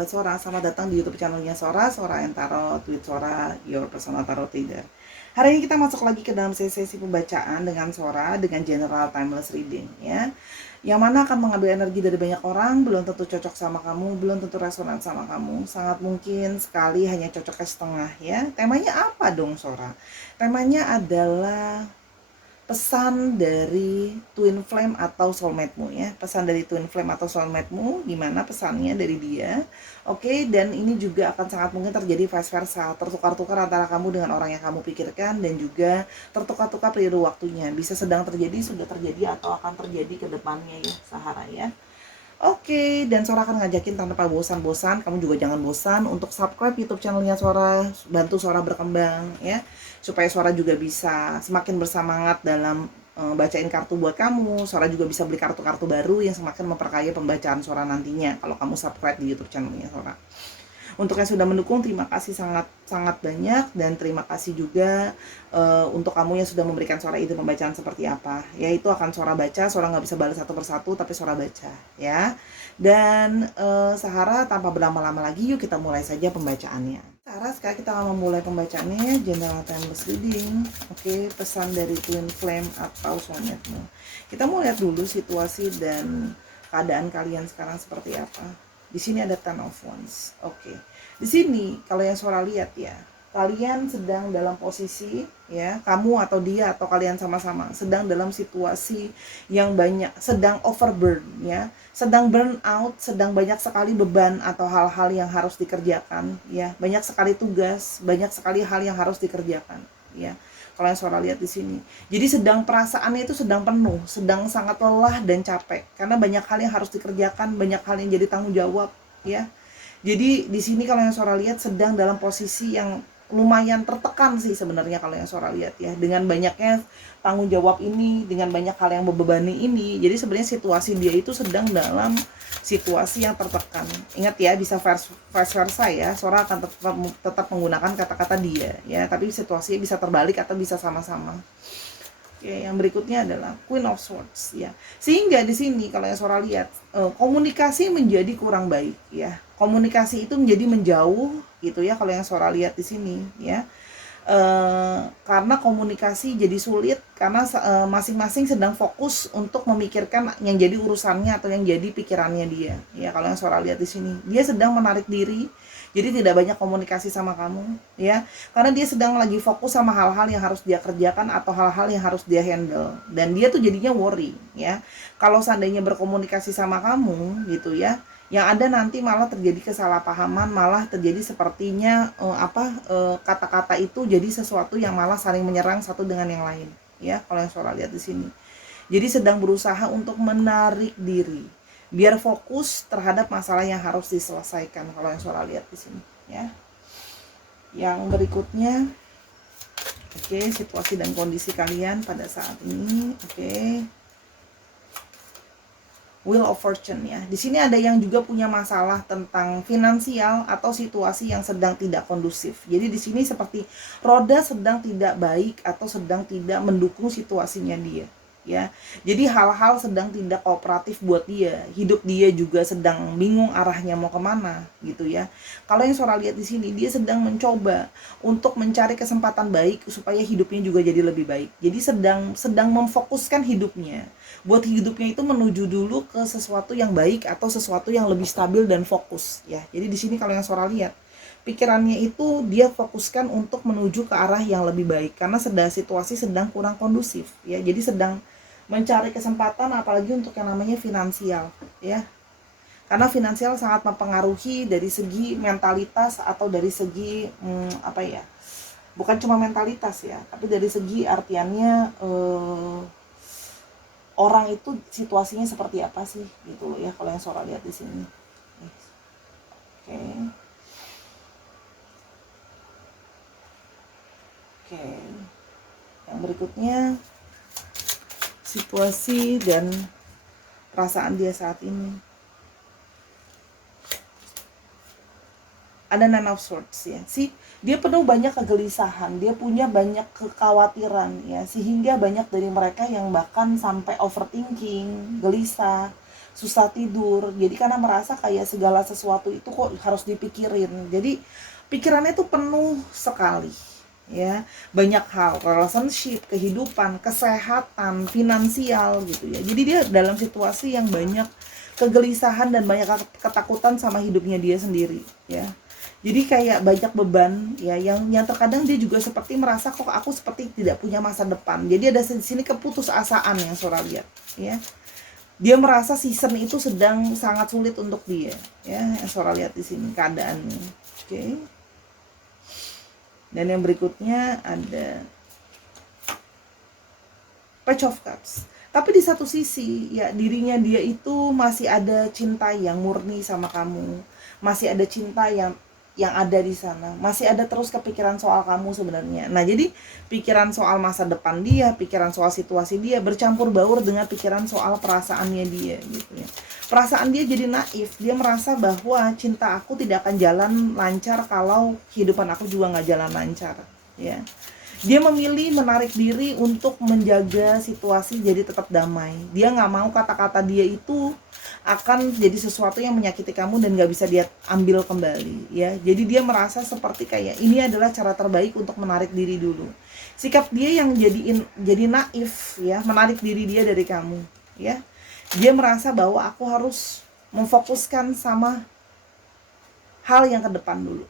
sahabat Sora, selamat datang di YouTube channelnya Sora, Sora and Tarot with Sora, your personal tarot reader. Hari ini kita masuk lagi ke dalam sesi pembacaan dengan Sora, dengan general timeless reading ya. Yang mana akan mengambil energi dari banyak orang, belum tentu cocok sama kamu, belum tentu resonan sama kamu. Sangat mungkin sekali hanya cocoknya setengah ya. Temanya apa dong Sora? Temanya adalah pesan dari twin flame atau soulmate-mu ya. Pesan dari twin flame atau soulmate-mu, gimana pesannya dari dia. Oke, dan ini juga akan sangat mungkin terjadi vice versa, tertukar-tukar antara kamu dengan orang yang kamu pikirkan, dan juga tertukar-tukar periode waktunya. Bisa sedang terjadi, sudah terjadi, atau akan terjadi ke depannya ya, Sahara ya. Oke, dan Sora akan ngajakin tanpa bosan-bosan, kamu juga jangan bosan untuk subscribe YouTube channelnya Sora, bantu Sora berkembang ya, supaya Sora juga bisa semakin bersemangat dalam bacain kartu buat kamu. Sora juga bisa beli kartu-kartu baru yang semakin memperkaya pembacaan Sora nantinya kalau kamu subscribe di YouTube channelnya Sora. Untuk yang sudah mendukung, terima kasih sangat banyak, dan terima kasih juga untuk kamu yang sudah memberikan Sora ide pembacaan seperti apa. Yaitu akan Sora baca, Sora nggak bisa balas satu persatu, tapi Sora baca ya. Dan Sahara, tanpa berlama-lama lagi, yuk kita mulai saja pembacaannya. Sahara, sekarang kita akan memulai pembacaannya, general timeless reading. Oke, pesan dari twin flame atau soulmate-mu. Kita mau lihat dulu situasi dan keadaan kalian sekarang seperti apa. Di sini ada Ten of Wands. Oke. Di sini kalau yang Sora lihat ya, kalian sedang dalam posisi ya, kamu atau dia atau kalian sama-sama sedang dalam situasi yang banyak, sedang overburn ya, sedang burn out, sedang banyak sekali beban atau hal-hal yang harus dikerjakan ya, banyak sekali tugas, banyak sekali hal yang harus dikerjakan ya. Kalau yang Sora lihat di sini, jadi sedang perasaannya itu sedang penuh, sedang sangat lelah dan capek karena banyak hal yang harus dikerjakan, banyak hal yang jadi tanggung jawab ya. Jadi di sini kalau yang Sora lihat sedang dalam posisi yang lumayan tertekan sih sebenarnya kalau yang Sora lihat ya, dengan banyaknya tanggung jawab ini, dengan banyak hal yang membebani ini. Jadi sebenarnya situasi dia itu sedang dalam situasi yang tertekan. Ingat ya, bisa vice versa ya. Sora akan tetap menggunakan kata-kata dia ya, tapi situasinya bisa terbalik atau bisa sama-sama. Oke, yang berikutnya adalah Queen of Swords ya. Sehingga di sini kalau yang Sora lihat, komunikasi menjadi kurang baik ya. Komunikasi itu menjadi menjauh gitu ya kalau yang Sora lihat di sini ya. Karena komunikasi jadi sulit karena masing-masing sedang fokus untuk memikirkan yang jadi urusannya atau yang jadi pikirannya dia ya. Kalau yang Sora lihat di sini, dia sedang menarik diri, jadi tidak banyak komunikasi sama kamu ya, karena dia sedang lagi fokus sama hal-hal yang harus dia kerjakan atau hal-hal yang harus dia handle, dan dia tuh jadinya worry ya. Kalau seandainya berkomunikasi sama kamu gitu ya, yang ada nanti malah terjadi kesalahpahaman, malah terjadi sepertinya kata-kata itu jadi sesuatu yang malah saling menyerang satu dengan yang lain ya. Kalau yang Sora lihat di sini, jadi sedang berusaha untuk menarik diri biar fokus terhadap masalah yang harus diselesaikan kalau yang Sora lihat di sini ya. Yang berikutnya, oke, situasi dan kondisi kalian pada saat ini. Oke. Wheel of Fortune ya. Di sini ada yang juga punya masalah tentang finansial atau situasi yang sedang tidak kondusif. Jadi di sini seperti roda sedang tidak baik atau sedang tidak mendukung situasinya dia ya. Jadi hal-hal sedang tidak kooperatif buat dia. Hidup dia juga sedang bingung arahnya mau kemana gitu ya. Kalau yang Sora lihat di sini, dia sedang mencoba untuk mencari kesempatan baik supaya hidupnya juga jadi lebih baik. Jadi sedang memfokuskan hidupnya buat hidupnya itu menuju dulu ke sesuatu yang baik atau sesuatu yang lebih stabil dan fokus ya. Jadi di sini kalau yang Sora lihat, pikirannya itu dia fokuskan untuk menuju ke arah yang lebih baik karena situasi sedang kurang kondusif ya. Jadi sedang mencari kesempatan, apalagi untuk yang namanya finansial ya. Karena finansial sangat mempengaruhi dari segi mentalitas atau dari segi bukan cuma mentalitas ya, tapi dari segi artiannya orang itu situasinya seperti apa sih gitu loh ya, kalau yang Sora lihat di sini. Oke. Yang berikutnya, situasi dan perasaan dia saat ini. Ada Nine of Swords ya. Dia penuh banyak kegelisahan, dia punya banyak kekhawatiran ya, sehingga banyak dari mereka yang bahkan sampai overthinking, gelisah, susah tidur. Jadi karena merasa kayak segala sesuatu itu kok harus dipikirin. Jadi pikirannya tuh penuh sekali, ya. Banyak hal, relationship, kehidupan, kesehatan, finansial gitu ya. Jadi dia dalam situasi yang banyak kegelisahan dan banyak ketakutan sama hidupnya dia sendiri, ya. Jadi kayak banyak beban ya, yang terkadang dia juga seperti merasa kok aku seperti tidak punya masa depan. Jadi ada di sini keputusasaan yang Sora lihat, ya. Dia merasa season itu sedang sangat sulit untuk dia, ya. Yang Sora lihat di sini keadaannya. Oke. Dan yang berikutnya ada Page of Cups. Tapi di satu sisi ya, dirinya dia itu masih ada cinta yang murni sama kamu. Masih ada cinta yang ada di sana. Masih ada terus kepikiran soal kamu sebenarnya. Nah, jadi pikiran soal masa depan dia, pikiran soal situasi dia bercampur baur dengan pikiran soal perasaannya dia gitu ya. Perasaan dia jadi naif. Dia merasa bahwa cinta aku tidak akan jalan lancar kalau kehidupan aku juga nggak jalan lancar, ya. Dia memilih menarik diri untuk menjaga situasi jadi tetap damai. Dia nggak mau kata-kata dia itu akan jadi sesuatu yang menyakiti kamu dan nggak bisa dia ambil kembali, ya. Jadi dia merasa seperti kayak ini adalah cara terbaik untuk menarik diri dulu. Sikap dia yang jadi naif, ya, menarik diri dia dari kamu, ya. Dia merasa bahwa aku harus memfokuskan sama hal yang ke depan dulu.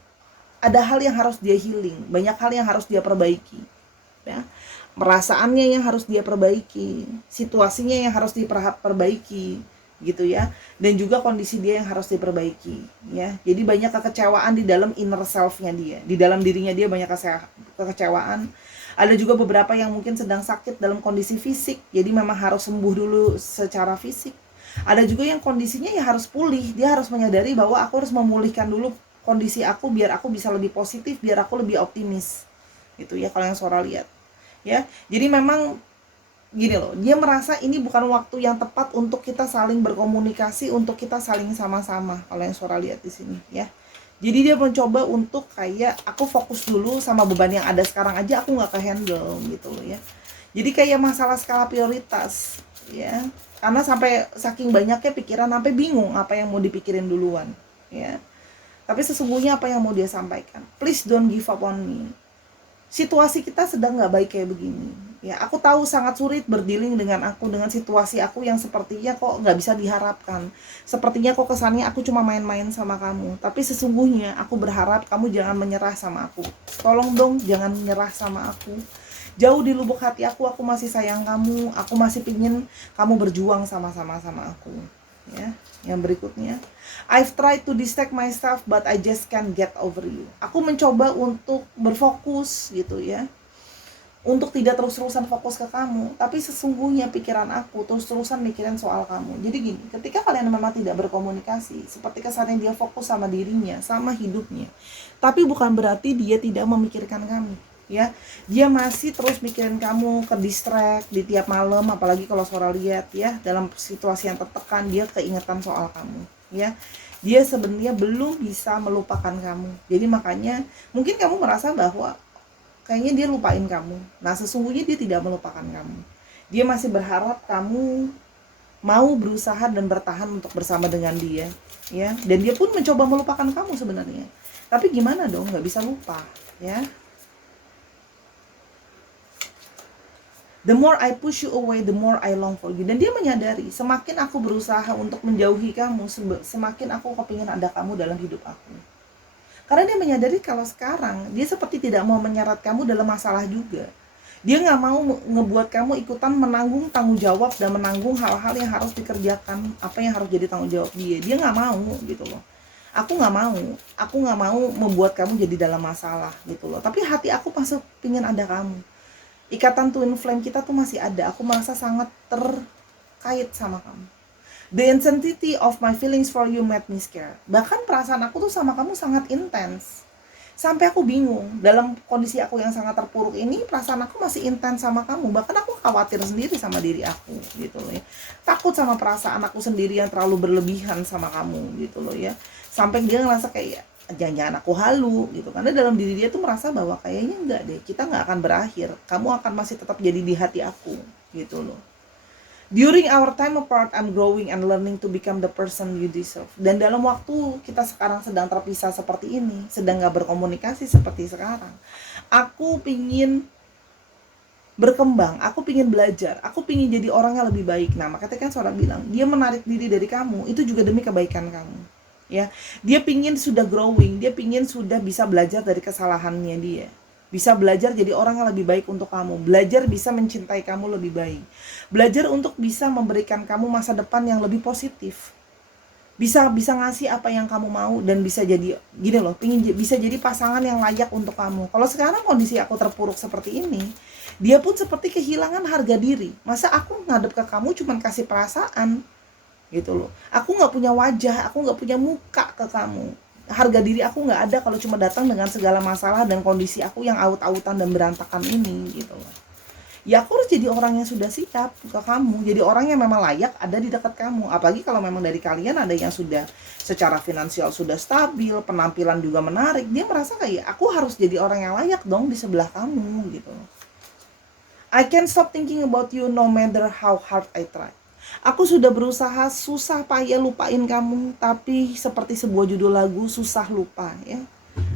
Ada hal yang harus dia healing, banyak hal yang harus dia perbaiki, ya. Perasaannya yang harus dia perbaiki, situasinya yang harus diperbaiki gitu ya, dan juga kondisi dia yang harus diperbaiki, ya. Jadi banyak kekecewaan di dalam inner self-nya dia, di dalam dirinya dia banyak kekecewaan. Ada juga beberapa yang mungkin sedang sakit dalam kondisi fisik, jadi memang harus sembuh dulu secara fisik. Ada juga yang kondisinya ya harus pulih, dia harus menyadari bahwa aku harus memulihkan dulu kondisi aku biar aku bisa lebih positif, biar aku lebih optimis gitu ya, kalau yang Sora lihat, ya. Jadi memang gini loh, dia merasa ini bukan waktu yang tepat untuk kita saling berkomunikasi, untuk kita saling sama-sama, kalau yang Sora lihat di sini, ya. Jadi dia mencoba untuk kayak aku fokus dulu sama beban yang ada sekarang aja, aku nggak ke-handle gitu loh, ya. Jadi kayak masalah skala prioritas, ya. Karena sampai saking banyaknya pikiran sampai bingung apa yang mau dipikirin duluan, ya. Tapi sesungguhnya apa yang mau dia sampaikan? Please don't give up on me. Situasi kita sedang nggak baik kayak begini. Ya, aku tahu sangat sulit berdealing dengan situasi aku yang sepertinya kok nggak bisa diharapkan. Sepertinya kok kesannya aku cuma main-main sama kamu. Tapi sesungguhnya aku berharap kamu jangan menyerah sama aku. Tolong dong jangan menyerah sama aku. Jauh di lubuk hati aku masih sayang kamu. Aku masih pingin kamu berjuang sama-sama sama aku. Ya, yang berikutnya, I've tried to distract myself but I just can't get over you. Aku mencoba untuk berfokus gitu ya, untuk tidak terus-terusan fokus ke kamu, tapi sesungguhnya pikiran aku terus-terusan mikirin soal kamu. Jadi gini, ketika kalian memang tidak berkomunikasi, seperti kesannya dia fokus sama dirinya, sama hidupnya, tapi bukan berarti dia tidak memikirkan kamu, ya. Dia masih terus mikirin kamu, ke distract di tiap malam, apalagi kalau Sora lihat ya, dalam situasi yang tertekan dia keingetan soal kamu, ya. Dia sebenarnya belum bisa melupakan kamu. Jadi makanya mungkin kamu merasa bahwa kayaknya dia lupain kamu. Nah, sesungguhnya dia tidak melupakan kamu. Dia masih berharap kamu mau berusaha dan bertahan untuk bersama dengan dia, ya. Dan dia pun mencoba melupakan kamu sebenarnya. Tapi gimana dong, nggak bisa lupa, ya. The more I push you away, the more I long for you. Dan dia menyadari, semakin aku berusaha untuk menjauhi kamu, semakin aku kepingin ada kamu dalam hidup aku. Karena dia menyadari kalau sekarang dia seperti tidak mau menyeret kamu dalam masalah juga. Dia nggak mau ngebuat kamu ikutan menanggung tanggung jawab dan menanggung hal-hal yang harus dikerjakan, apa yang harus jadi tanggung jawab dia. Dia nggak mau gitu loh. Aku nggak mau membuat kamu jadi dalam masalah gitu loh. Tapi hati aku masih pingin ada kamu. Ikatan twin flame kita tuh masih ada. Aku merasa sangat terkait sama kamu. The intensity of my feelings for you made me scared. Bahkan perasaan aku tuh sama kamu sangat intens. Sampai aku bingung. Dalam kondisi aku yang sangat terpuruk ini, perasaan aku masih intens sama kamu. Bahkan aku khawatir sendiri sama diri aku gitu loh ya. Takut sama perasaan aku sendiri yang terlalu berlebihan sama kamu gitu loh ya. Sampai dia ngerasa kayak jangan-jangan aku halu gitu. Karena dalam diri dia tuh merasa bahwa kayaknya enggak deh, kita nggak akan berakhir. Kamu akan masih tetap jadi di hati aku gitu loh. During our time apart, I'm growing and learning to become the person you deserve. Dan dalam waktu kita sekarang sedang terpisah seperti ini, sedang gak berkomunikasi seperti sekarang, aku pingin berkembang, aku pingin belajar, aku pingin jadi orang yang lebih baik. Nah, makanya kan Sora bilang, dia menarik diri dari kamu, itu juga demi kebaikan kamu. Ya, dia pingin sudah growing, dia pingin sudah bisa belajar dari kesalahannya dia. Bisa belajar jadi orang yang lebih baik untuk kamu, belajar bisa mencintai kamu lebih baik, belajar untuk bisa memberikan kamu masa depan yang lebih positif, bisa bisa ngasih apa yang kamu mau, dan bisa jadi gini loh, bisa jadi pasangan yang layak untuk kamu. Kalau sekarang kondisi aku terpuruk seperti ini, dia pun seperti kehilangan harga diri. Masa aku ngadep ke kamu cuman kasih perasaan gitu loh, aku nggak punya wajah, aku nggak punya muka ke kamu, harga diri aku nggak ada kalau cuma datang dengan segala masalah dan kondisi aku yang aut-autan dan berantakan ini gitu loh. Ya aku harus jadi orang yang sudah siap ke kamu, jadi orang yang memang layak ada di dekat kamu. Apalagi kalau memang dari kalian ada yang sudah secara finansial sudah stabil, penampilan juga menarik, dia merasa kayak aku harus jadi orang yang layak dong di sebelah kamu gitu. I can't stop thinking about you no matter how hard I try. Aku sudah berusaha susah payah lupain kamu, tapi seperti sebuah judul lagu, susah lupa ya.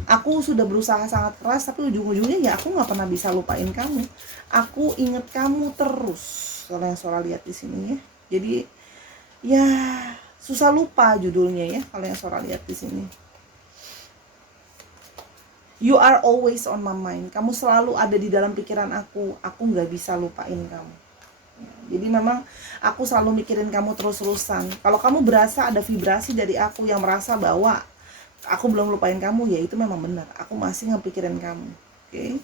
Aku sudah berusaha sangat keras, tapi ujung-ujungnya ya aku nggak pernah bisa lupain kamu. Aku inget kamu terus. Kalau yang Sora lihat di sini ya. Jadi ya susah lupa judulnya ya. Kalau yang Sora lihat di sini. You are always on my mind. Kamu selalu ada di dalam pikiran aku. Aku nggak bisa lupain kamu. Jadi memang aku selalu mikirin kamu terus-terusan. Kalau kamu berasa ada vibrasi dari aku yang merasa bahwa aku belum lupain kamu, ya itu memang benar. Aku masih ngepikirin kamu. Oke?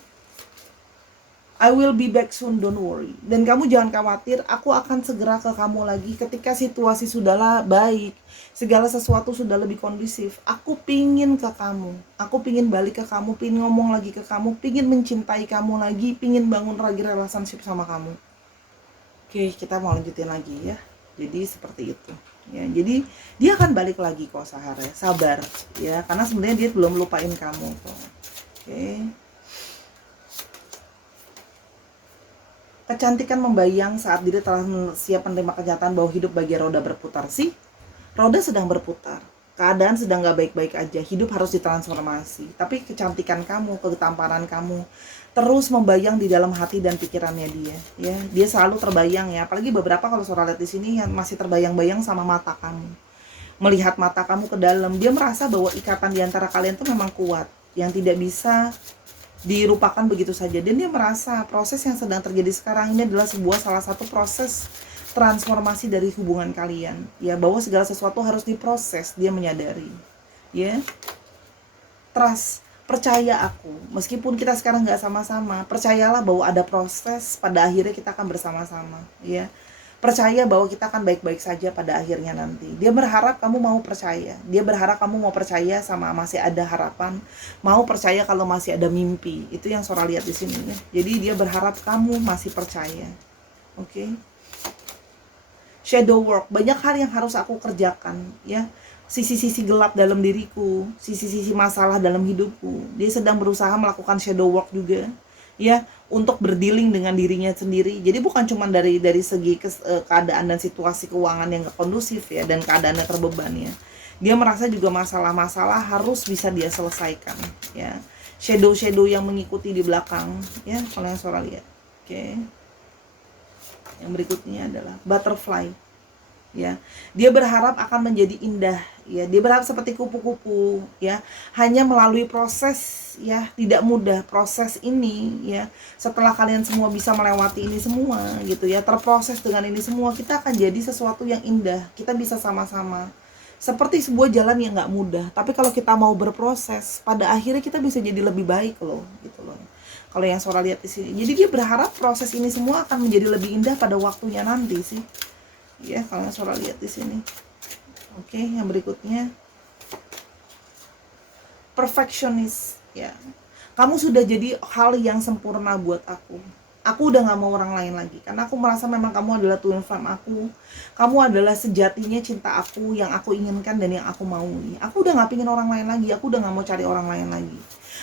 I will be back soon, don't worry. Dan kamu jangan khawatir, aku akan segera ke kamu lagi ketika situasi sudahlah baik, segala sesuatu sudah lebih kondusif. Aku pingin ke kamu, aku pingin balik ke kamu, pingin ngomong lagi ke kamu, pingin mencintai kamu lagi, pingin bangun lagi relationship sama kamu. Oke, kita mau lanjutin lagi ya. Jadi seperti itu. Ya, jadi dia akan balik lagi kok, Sahara. Sabar ya, karena sebenarnya dia belum lupain kamu kok. Oke. Kecantikan membayang saat diri telah siap menerima kenyataan bahwa hidup bagi roda berputar. Sih, roda sedang berputar. Keadaan sedang gak baik-baik aja. Hidup harus ditransformasi. Tapi kecantikan kamu, ketampanan kamu terus membayang di dalam hati dan pikirannya dia. Ya, dia selalu terbayang ya. Apalagi beberapa kalau Sora lihat di sini yang masih terbayang-bayang sama mata kamu. Melihat mata kamu ke dalam, dia merasa bahwa ikatan di antara kalian tuh memang kuat, yang tidak bisa dirupakan begitu saja. Dan dia merasa proses yang sedang terjadi sekarang ini adalah salah satu proses transformasi dari hubungan kalian ya, bahwa segala sesuatu harus diproses. Dia menyadari ya, trust, percaya aku, meskipun kita sekarang nggak sama-sama, percayalah bahwa ada proses, pada akhirnya kita akan bersama-sama ya. Percaya bahwa kita akan baik-baik saja pada akhirnya nanti. Dia berharap kamu mau percaya. Dia berharap kamu mau percaya sama masih ada harapan. Mau percaya kalau masih ada mimpi. Itu yang Sora lihat di sini ya. Jadi dia berharap kamu masih percaya. Oke. Shadow work. Banyak hal yang harus aku kerjakan ya. Sisi-sisi gelap dalam diriku, sisi-sisi masalah dalam hidupku. Dia sedang berusaha melakukan shadow work juga. Ya, untuk berdealing dengan dirinya sendiri. Jadi bukan cuma dari segi keadaan dan situasi keuangan yang gak kondusif ya, dan keadaannya terbeban ya. Dia merasa juga masalah-masalah harus bisa dia selesaikan ya. Shadow yang mengikuti di belakang ya, kalau yang Sora lihat. Oke. Yang berikutnya adalah butterfly ya. Dia berharap akan menjadi indah ya. Dia berharap seperti kupu-kupu ya. Hanya melalui proses ya, tidak mudah proses ini ya. Setelah kalian semua bisa melewati ini semua gitu ya, terproses dengan ini semua, kita akan jadi sesuatu yang indah. Kita bisa sama-sama seperti sebuah jalan yang nggak mudah, tapi kalau kita mau berproses, pada akhirnya kita bisa jadi lebih baik loh gitu loh. Kalau yang Sora lihat di sini, jadi dia berharap proses ini semua akan menjadi lebih indah pada waktunya nanti sih ya, kalau yang Sora lihat di sini. Oke, yang berikutnya perfectionist ya. Kamu sudah jadi hal yang sempurna buat aku. Aku udah gak mau orang lain lagi, karena aku merasa memang kamu adalah twin flame aku. Kamu adalah sejatinya cinta aku, yang aku inginkan dan yang aku mau. Aku udah gak pingin orang lain lagi, aku udah gak mau cari orang lain lagi.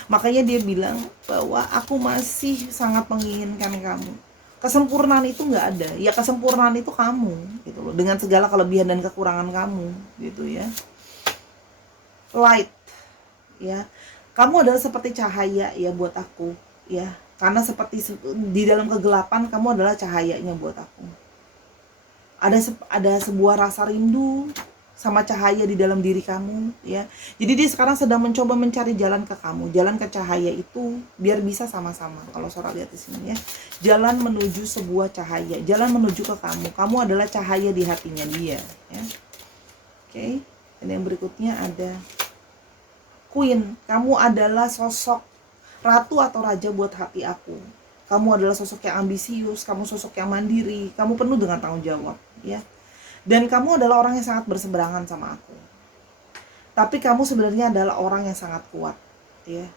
Makanya dia bilang bahwa aku masih sangat menginginkan kamu. Kesempurnaan itu nggak ada. Ya kesempurnaan itu kamu gitu loh, dengan segala kelebihan dan kekurangan kamu gitu ya. Light ya. Kamu adalah seperti cahaya ya buat aku ya. Karena seperti di dalam kegelapan kamu adalah cahayanya buat aku. Ada sebuah rasa rindu sama cahaya di dalam diri kamu ya. Jadi dia sekarang sedang mencoba mencari jalan ke kamu, jalan ke cahaya itu biar bisa sama-sama. Kalau Sora lihat di sini ya, jalan menuju sebuah cahaya, jalan menuju ke kamu. Kamu adalah cahaya di hatinya dia ya. Oke. Dan yang berikutnya ada Queen. Kamu adalah sosok ratu atau raja buat hati aku. Kamu adalah sosok yang ambisius, kamu sosok yang mandiri, kamu penuh dengan tanggung jawab ya. Dan kamu adalah orang yang sangat berseberangan sama aku. Tapi kamu sebenarnya adalah orang yang sangat kuat, ya.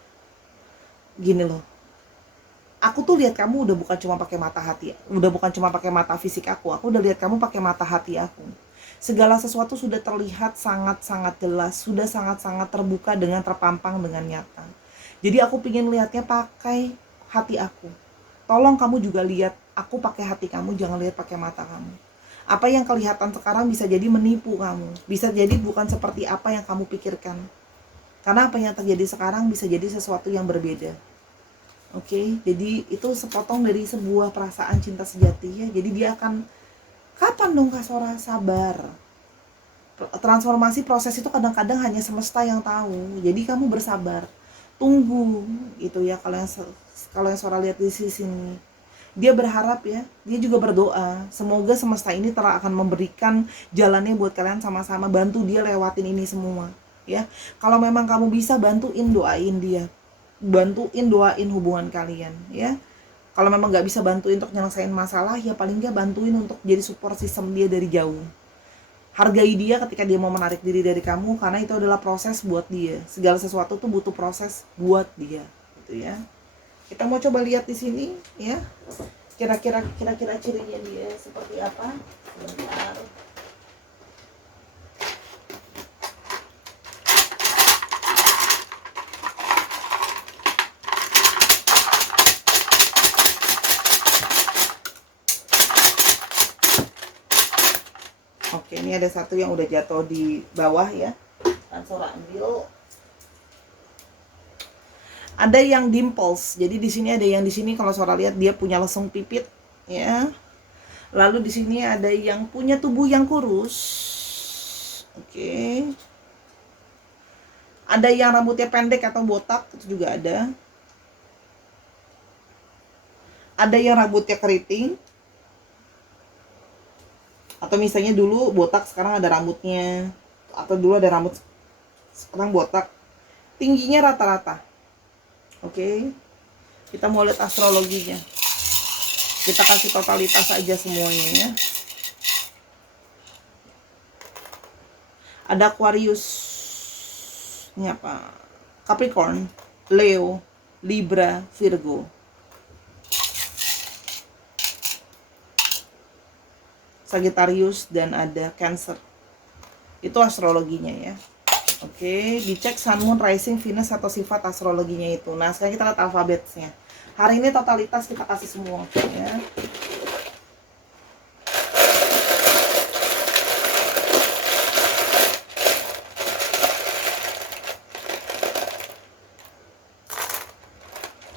Gini loh. Aku tuh lihat kamu udah bukan cuma pakai mata hati, udah bukan cuma pakai mata fisik aku. Aku udah lihat kamu pakai mata hati aku. Segala sesuatu sudah terlihat sangat-sangat jelas, sudah sangat-sangat terbuka dengan terpampang dengan nyata. Jadi aku pingin lihatnya pakai hati aku. Tolong kamu juga lihat aku pakai hati kamu, jangan lihat pakai mata kamu. Apa yang kelihatan sekarang bisa jadi menipu kamu, bisa jadi bukan seperti apa yang kamu pikirkan. Karena apa yang terjadi sekarang bisa jadi sesuatu yang berbeda. Oke, jadi itu sepotong dari sebuah perasaan cinta sejati ya. Jadi dia akan, kapan dong Kak Sora, sabar. Transformasi proses itu kadang-kadang hanya semesta yang tahu. Jadi kamu bersabar, tunggu itu ya. Kalau yang Sora lihat di sini, dia berharap ya, dia juga berdoa semoga semesta ini akan memberikan jalannya buat kalian sama-sama, bantu dia lewatin ini semua ya. Kalau memang kamu bisa, bantuin, doain dia, bantuin, doain hubungan kalian ya. Kalau memang nggak bisa bantuin untuk nyelesain masalah, ya paling nggak bantuin untuk jadi support system dia dari jauh. Hargai dia ketika dia mau menarik diri dari kamu, karena itu adalah proses buat dia. Segala sesuatu tuh butuh proses buat dia gitu ya. Kita mau coba lihat di sini ya. Kira-kira cirinya dia seperti apa? Bentar. Oke, ini ada satu yang udah jatuh di bawah ya. Kan Sora ambil. Ada yang dimples. Jadi di sini ada yang di sini, kalau Sora lihat dia punya lesung pipit ya. Lalu di sini ada yang punya tubuh yang kurus. Oke. Ada yang rambutnya pendek atau botak, itu juga ada. Ada yang rambutnya keriting. Atau misalnya dulu botak, sekarang ada rambutnya. Atau dulu ada rambut, sekarang botak. Tingginya rata-rata. Oke. Kita mau lihat astrologinya. Kita kasih totalitas aja semuanya ya. Ada Aquarius, ini apa? Capricorn, Leo, Libra, Virgo. Sagittarius, dan ada Cancer. Itu astrologinya ya. Oke, dicek Sun, Moon, Rising, Venus atau sifat astrologinya itu. Nah, sekarang kita lihat alfabetnya. Hari ini totalitas kita kasih semua ya.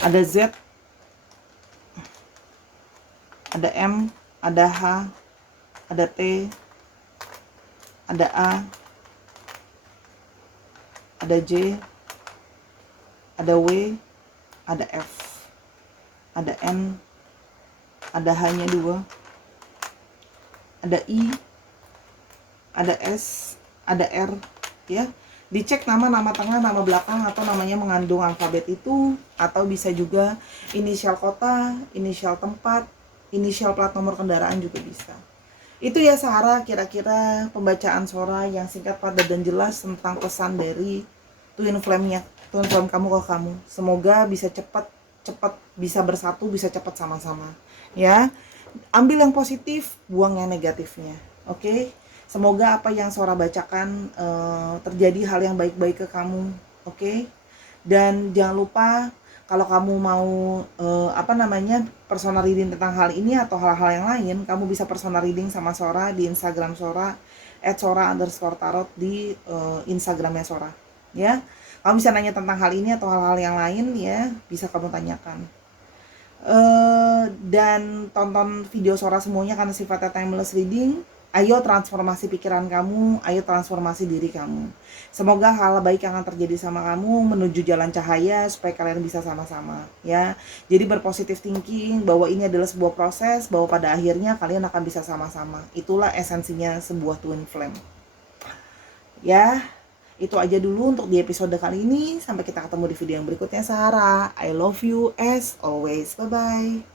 Ada Z, ada M, ada H, ada T, ada A, ada J, ada W, ada F, ada N, ada H-nya 2, ada I, ada S, ada R ya. Dicek nama tengah, nama belakang, atau namanya mengandung alfabet itu, atau bisa juga inisial kota, inisial tempat, inisial plat nomor kendaraan juga bisa. Itu ya Sarah, kira-kira pembacaan Sora yang singkat, padat, dan jelas tentang pesan dari twin flame-nya, twin flame kamu ke kamu. Semoga bisa cepat bisa bersatu, bisa cepat sama-sama ya. Ambil yang positif, buang yang negatifnya. Oke. Semoga apa yang Sora bacakan terjadi hal yang baik-baik ke kamu. Oke. Dan jangan lupa Kalau kamu mau personal reading tentang hal ini atau hal-hal yang lain, kamu bisa personal reading sama Sora di Instagram Sora @sora_tarot di Instagramnya Sora, ya. Kamu bisa nanya tentang hal ini atau hal-hal yang lain, ya, bisa kamu tanyakan. Dan tonton video Sora semuanya karena sifatnya timeless reading. Ayo transformasi pikiran kamu, ayo transformasi diri kamu. Semoga hal baik yang akan terjadi sama kamu menuju jalan cahaya supaya kalian bisa sama-sama, ya. Jadi berpositif thinking bahwa ini adalah sebuah proses, bahwa pada akhirnya kalian akan bisa sama-sama. Itulah esensinya sebuah twin flame. Ya, itu aja dulu untuk di episode kali ini. Sampai kita ketemu di video yang berikutnya, Sarah. I love you as always. Bye-bye.